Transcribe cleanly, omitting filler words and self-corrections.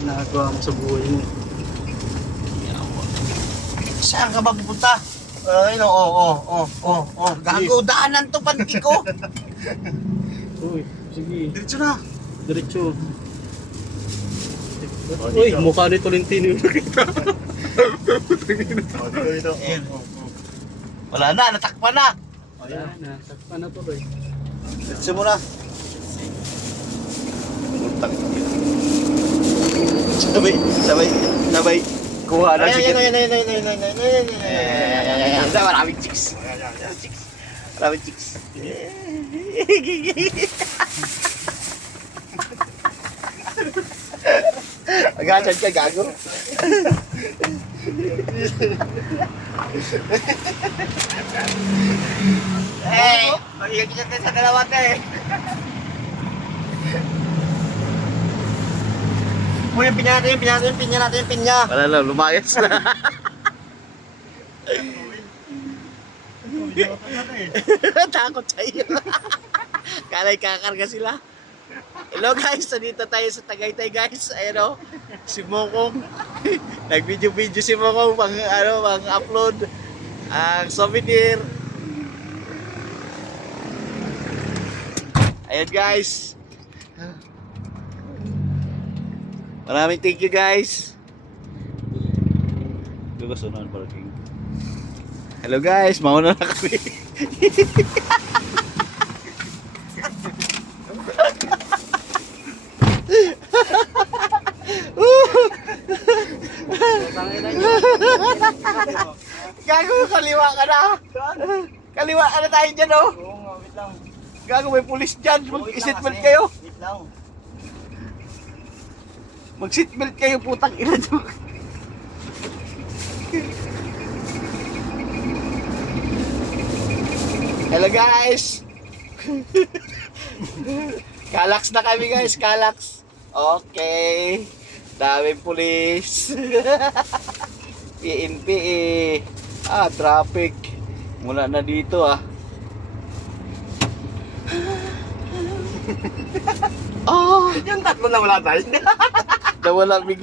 ginagawa mo sa buhay mo. Saan ka ba pupunta? Ay, no, gago, daanan to, panti ko. Uy, sige. Diretso na. Diretso. Uy, mukha ni Tolentino yung nakita. Ayan. Wala na, natakpan na. Ayan, nasakpan na to, boy. Diretso mo na. Sabay. Kuha na sige. Ayan. Maraming chicks. Maraming chicks. Agachan ka, gago. Hey, mag-iyak ka sa dalawa tayo. Uy, yung pinya natin, yung pinya. Wala lang, lumayas na. Takot sa iyo. Kalay kakarga sila. Hello guys, nandito tayo sa Tagaytay guys. Ayan o, si Mokong. Nag-video si Mokong pang upload ang souvenir. Ayan guys. Maraming thank you guys. Lugas unahan parking. Hello guys, mauna na kami. Gago, kaliwa ka na. Kaliwa ka na tayo dyan, oh. Oo nga, wait lang. Gago, may pulis dyan. Mag-seatbelt kayo. Wait lang. Mag-seatbelt kayo, putang ina dyan. Hello guys. Kalax na kami guys, kalax. Okay. Daming pulis. PNP eh. Traffic. Mula na dito ah. Yung tatlo na wala tayo. Nawala bigla.